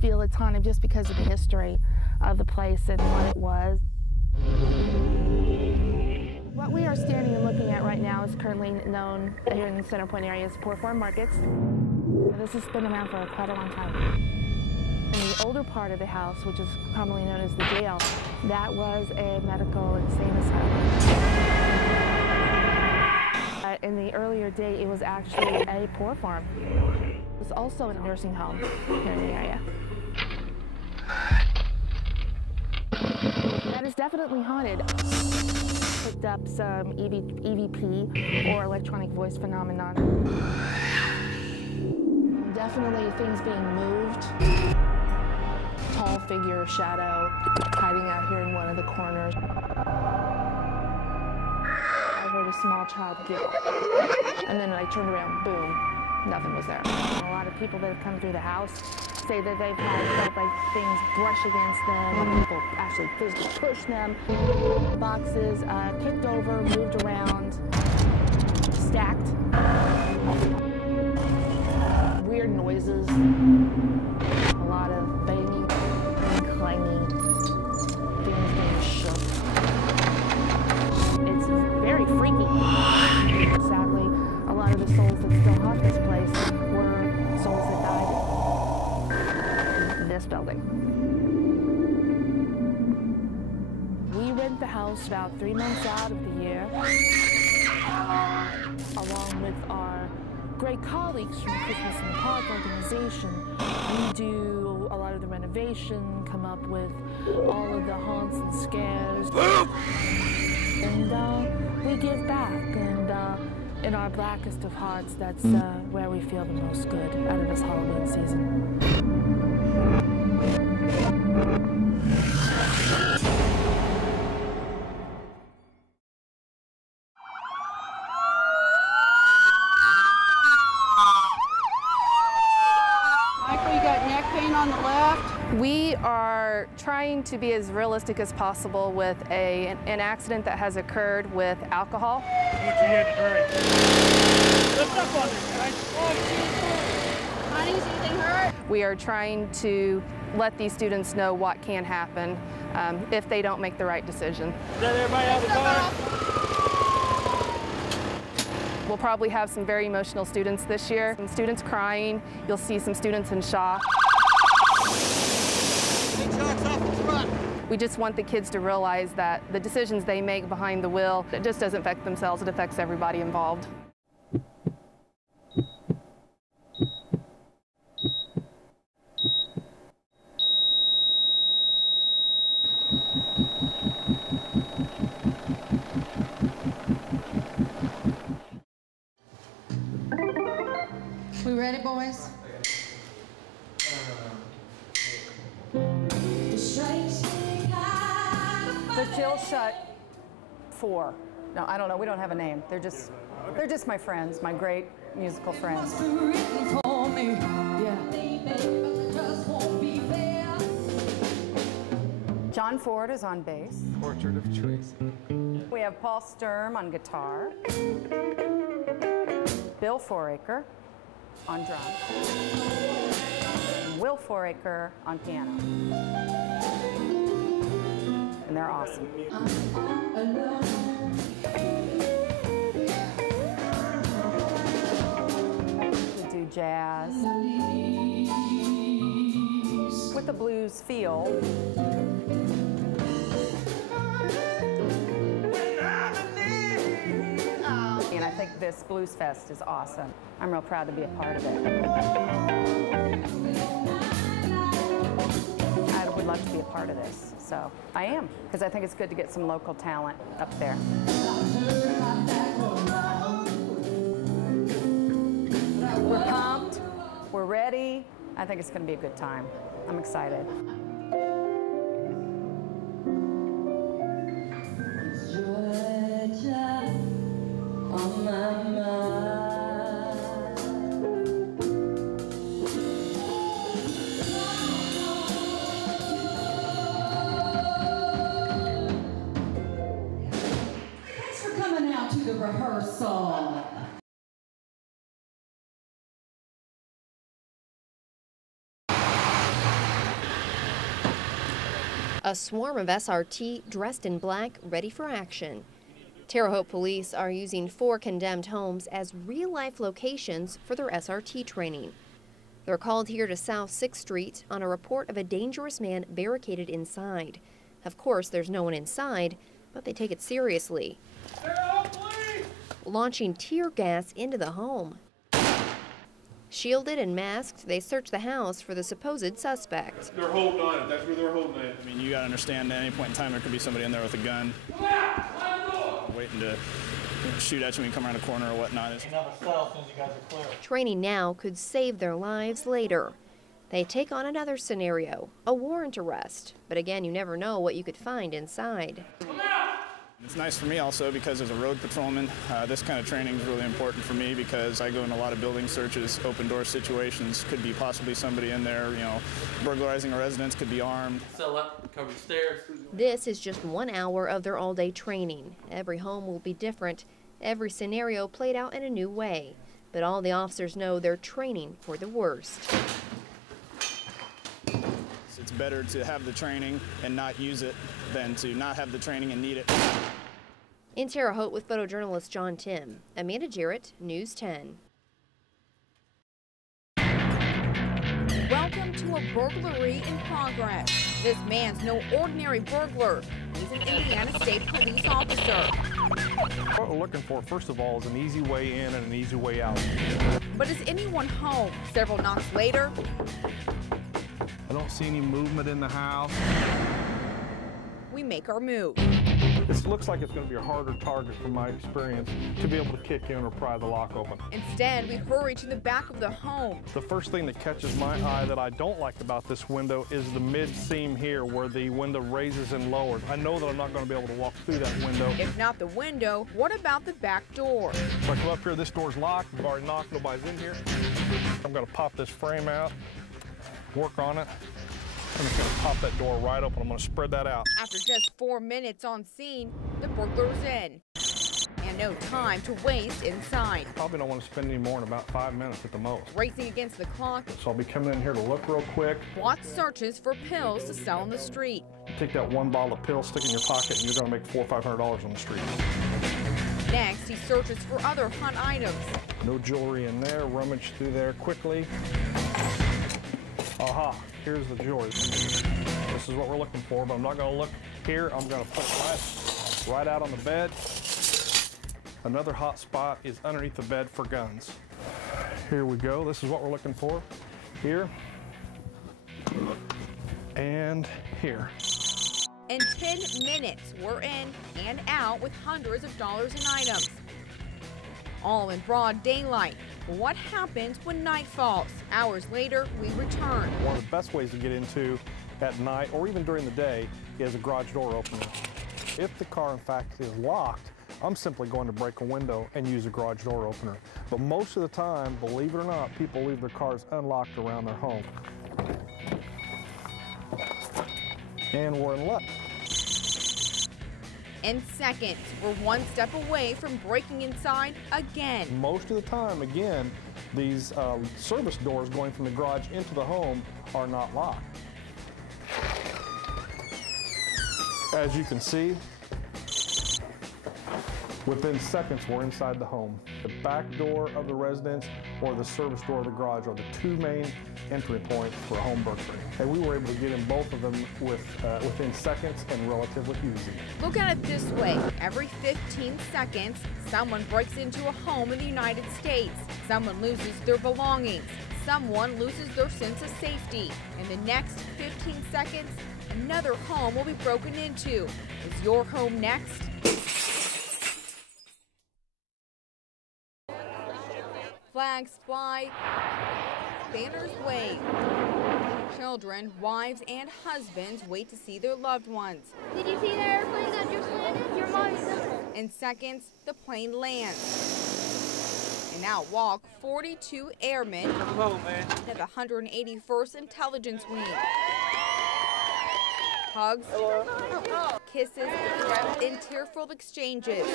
feel it's haunted just because of the history of the place and what it was. What we are standing and looking at right now is currently known here in the Center Point area as Poor Farm Markets. This has been around for quite a long time. In the older part of the house, which is commonly known as the jail, that was a medical insane asylum. In the earlier day, it was actually a poor farm. It was also a nursing home here in the area. That is definitely haunted. Picked up some EVP or electronic voice phenomenon. Definitely things being moved. Tall figure, shadow, hiding out here in one of the corners. I heard a small child giggle. And then I turned around, boom, nothing was there. A lot of people that have come through the house say that they've felt like things brush against them, people actually physically push them. Boxes kicked over, moved around, stacked. Weird noises, a lot of banging and clanging, things being shook. It's very freaky. Sadly, a lot of the souls that still haunt this place were souls that died in this building. We rent the house about 3 months out of the year, along with our great colleagues from Christmas in the Park organization. We do a lot of the renovation, come up with all of the haunts and scares. And we give back, and in our blackest of hearts, that's where we feel the most good out of this Halloween season. On the left. We are trying to be as realistic as possible with an accident that has occurred with alcohol. What you had to drink? Lift up on this, guys. Honey, is anything hurt? We are trying to let these students know what can happen if they don't make the right decision. Is that everybody out of the car? We'll probably have some very emotional students this year. Some students crying. You'll see some students in shock. We just want the kids to realize that the decisions they make behind the wheel, it just doesn't affect themselves, it affects everybody involved. We ready, boys? The Chill Shut 4. No, I don't know. We don't have a name. They're just my friends, my great musical friends. Yeah. John Ford is on bass. Portrait of Tracy. We have Paul Sturm on guitar. Bill Foraker on drums. And Will Foraker on piano. And they're awesome. We do jazz with a blues feel. And I think this Blues Fest is awesome. I'm real proud to be a part of it. I would love to be a part of this, so I am, because I think it's good to get some local talent up there. We're pumped, we're ready. I think it's going to be a good time. I'm excited. Thanks for coming out to the rehearsal. A swarm of SRT dressed in black, ready for action. Terre Haute police are using 4 condemned homes as real-life locations for their SRT training. They're called here to South 6th Street on a report of a dangerous man barricaded inside. Of course, there's no one inside, but they take it seriously, launching tear gas into the home. Shielded and masked, they search the house for the supposed suspect. They're holding on it. That's where they're holding it. I mean, you got to understand at any point in time there could be somebody in there with a gun waiting to shoot at you when you come around a corner or whatnot. Training now could save their lives later. They take on another scenario, a warrant arrest. But again, you never know what you could find inside. It's nice for me also because as a road patrolman, this kind of training is really important for me because I go in a lot of building searches, open door situations, could be possibly somebody in there, burglarizing a residence, could be armed. Cell up, cover the stairs. This is just 1 hour of their all-day training. Every home will be different, every scenario played out in a new way. But all the officers know they're training for the worst. It's better to have the training and not use it than to not have the training and need it. In Terre Haute with photojournalist John Timm, Amanda Jarrett, News 10. Welcome to a burglary in progress. This man's no ordinary burglar. He's an Indiana State Police officer. What we're looking for, first of all, is an easy way in and an easy way out. But is anyone home? Several knocks later, I don't see any movement in the house. we make our move. This looks like it's going to be a harder target from my experience to be able to kick in or pry the lock open. Instead, we hurry to the back of the home. The first thing that catches my eye that I don't like about this window is the mid-seam here where the window raises and lowers. I know that I'm not going to be able to walk through that window. If not the window, what about the back door? So I come up here, this door's locked, I've already knocked, nobody's in here. I'm going to pop this frame out, work on it. I'm just going to pop that door right open. I'm going to spread that out. After just 4 minutes on scene, the burglar's in. And no time to waste inside. Probably don't want to spend any more than about 5 minutes at the most. Racing against the clock, So I'll be coming in here to look real quick. Watts searches for pills to sell on the street. Take that one bottle of pills, stick it in your pocket, and you're going to make $400 or $500 on the street. Next, he searches for other hunt items. No jewelry in there. Rummage through there quickly. Aha, here's the jewelry. This is what we're looking for, but I'm not going to look here. I'm going to put it right out on the bed. Another hot spot is underneath the bed for guns. Here we go. This is what we're looking for. Here. And here. In 10 minutes, we're in and out with hundreds of dollars in items. All in broad daylight. What happens when night falls? Hours later, we return. One of the best ways to get into at night or even during the day is a garage door opener. If the car, in fact, is locked, I'm simply going to break a window and use a garage door opener. But most of the time, believe it or not, people leave their cars unlocked around their home. And we're in luck. In seconds, we're one step away from breaking inside again. Most of the time, again, these service doors going from the garage into the home are not locked. As you can see, within seconds, we're inside the home. The back door of the residence or the service door of the garage are the two main entry points for a home burglary. And we were able to get in both of them within seconds and relatively easy. Look at it this way. Every 15 seconds, someone breaks into a home in the United States. Someone loses their belongings. Someone loses their sense of safety. In the next 15 seconds, another home will be broken into. Is your home next? Flags fly, banners wave. Children, wives, and husbands wait to see their loved ones. Did you see the airplane that just landed? Your mom is simple. In seconds, the plane lands. And out walk 42 airmen of the 181st Intelligence Wing. Hugs, kisses, and tearful exchanges.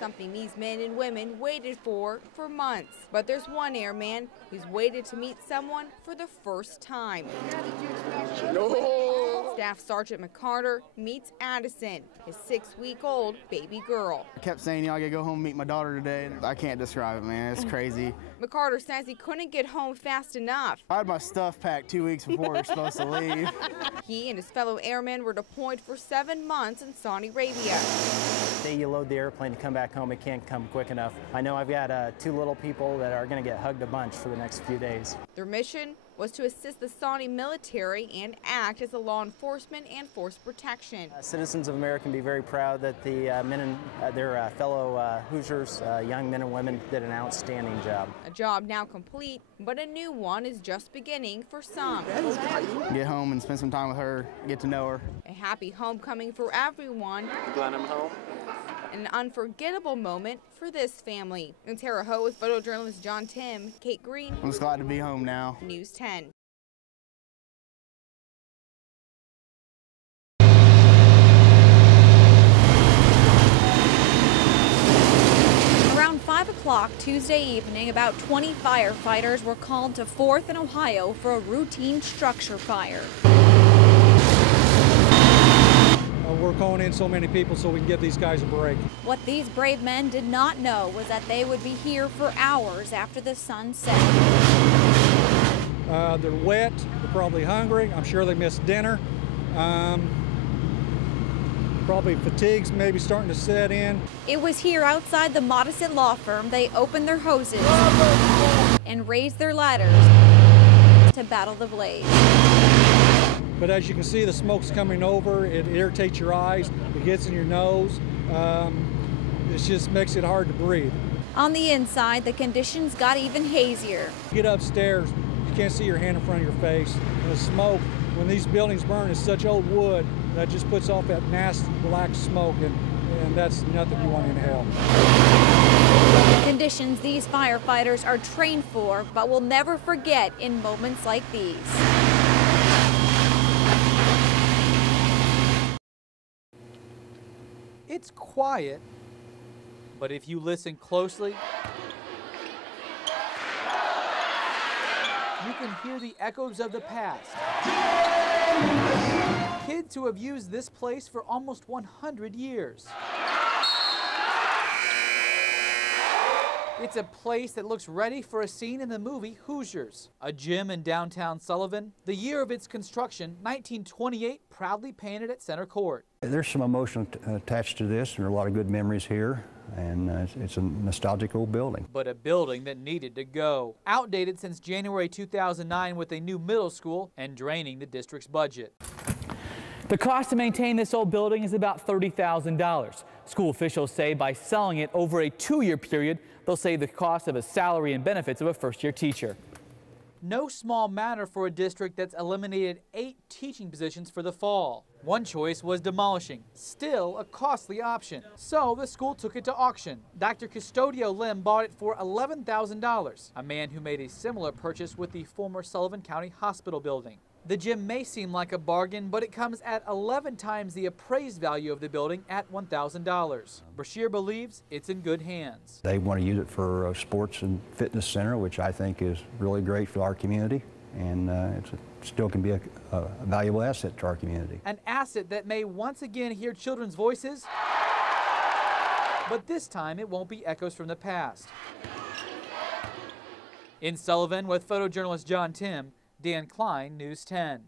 Something these men and women waited for months. But there's one airman who's waited to meet someone for the first time. No. Staff Sergeant McCarter meets Addison, his 6-week-old baby girl. I kept saying, I gotta go home and meet my daughter today. I can't describe it, man. It's crazy. McCarter says he couldn't get home fast enough. I had my stuff packed 2 weeks before we were supposed to leave. He and his fellow airmen were deployed for 7 months in Saudi Arabia. Say you load the airplane to come back home, it can't come quick enough. I know I've got 2 little people that are going to get hugged a bunch for the next few days. Their mission was to assist the Saudi military and act as a law enforcement and force protection. Citizens of America can be very proud that the men and their fellow Hoosiers, young men and women, did an outstanding job. A job now complete, but a new one is just beginning for some. Get home and spend some time with her, get to know her. A happy homecoming for everyone. Glad I'm home. An unforgettable moment for this family. In Terre Haute with photojournalist John Timm, Kate Green. I'm just glad to be home now. News 10. Around 5 o'clock Tuesday evening, about 20 firefighters were called to 4th and Ohio for a routine structure fire. We're calling in so many people so we can give these guys a break. What these brave men did not know was that they would be here for hours after the sun set. They're wet, they're probably hungry, I'm sure they missed dinner. Probably fatigue's maybe starting to set in. It was here outside the Modisett law firm they opened their hoses and raised their ladders to battle the blaze. But as you can see, the smoke's coming over. It irritates your eyes. It gets in your nose. It just makes it hard to breathe. On the inside, the conditions got even hazier. Get upstairs, you can't see your hand in front of your face. And the smoke, when these buildings burn, is such old wood that just puts off that nasty black smoke, and that's nothing you want to inhale. Conditions these firefighters are trained for, but will never forget in moments like these. It's quiet, but if you listen closely, you can hear the echoes of the past. Kids who have used this place for almost 100 years. It's a place that looks ready for a scene in the movie Hoosiers. A gym in downtown Sullivan. The year of its construction, 1928, proudly painted at center court. There's some emotion attached to this, and there are a lot of good memories here, and it's a nostalgic old building. But a building that needed to go. Outdated since January 2009 with a new middle school and draining the district's budget. The cost to maintain this old building is about $30,000. School officials say by selling it over a 2-year period, they'll save the cost of a salary and benefits of a first-year teacher. No small matter for a district that's eliminated 8 teaching positions for the fall. One choice was demolishing, still a costly option. So the school took it to auction. Dr. Custodio Lim bought it for $11,000, a man who made a similar purchase with the former Sullivan County Hospital building. The gym may seem like a bargain, but it comes at 11 times the appraised value of the building at $1,000. Brashear believes it's in good hands. They want to use it for a sports and fitness center, which I think is really great for our community, and it still can be a valuable asset to our community. An asset that may once again hear children's voices, but this time it won't be echoes from the past. In Sullivan with photojournalist John Timm, Dan Klein, News 10.